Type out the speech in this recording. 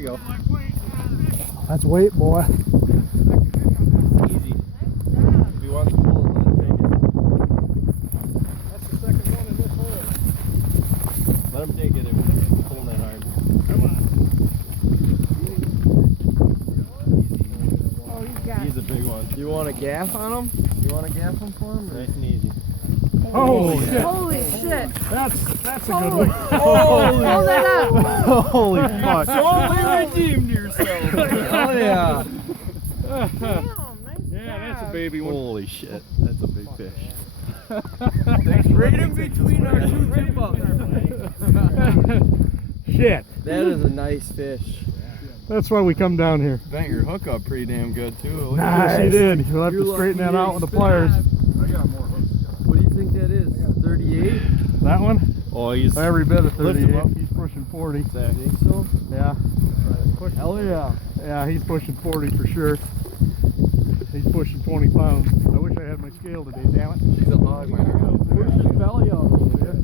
you go. That's weight, boy. Easy. If you want to pull it, let him take it. That's the second one in this hole. Let him take it if he's pulling that hard. Come on. Oh, he's got He's a big one. You want a gaff on him? You want a gaff him for him? Nice and easy. Holy shit. Holy shit. That's a good Holy. one. Hold that up. Holy fuck. Totally redeemed yourself. Oh yeah. Damn, nice Yeah, that's a job. baby one. Holy shit. That's a big fish. Thanks right in between our two tip ups. Shit. That is a nice fish. That's why we come down here. Bent your hook up pretty damn good too. Nice. Yes, you did. You'll have to straighten that out with the pliers. What do you think that is? 38? That one? Oh, he's Every bit of Lift 38. him up. He's pushing 40. Think so? Yeah. Hell yeah. Yeah, he's pushing 40 for sure. He's pushing 20 pounds. I wish I had my scale today, damn it. She's a hog, man. Push his belly out a little bit.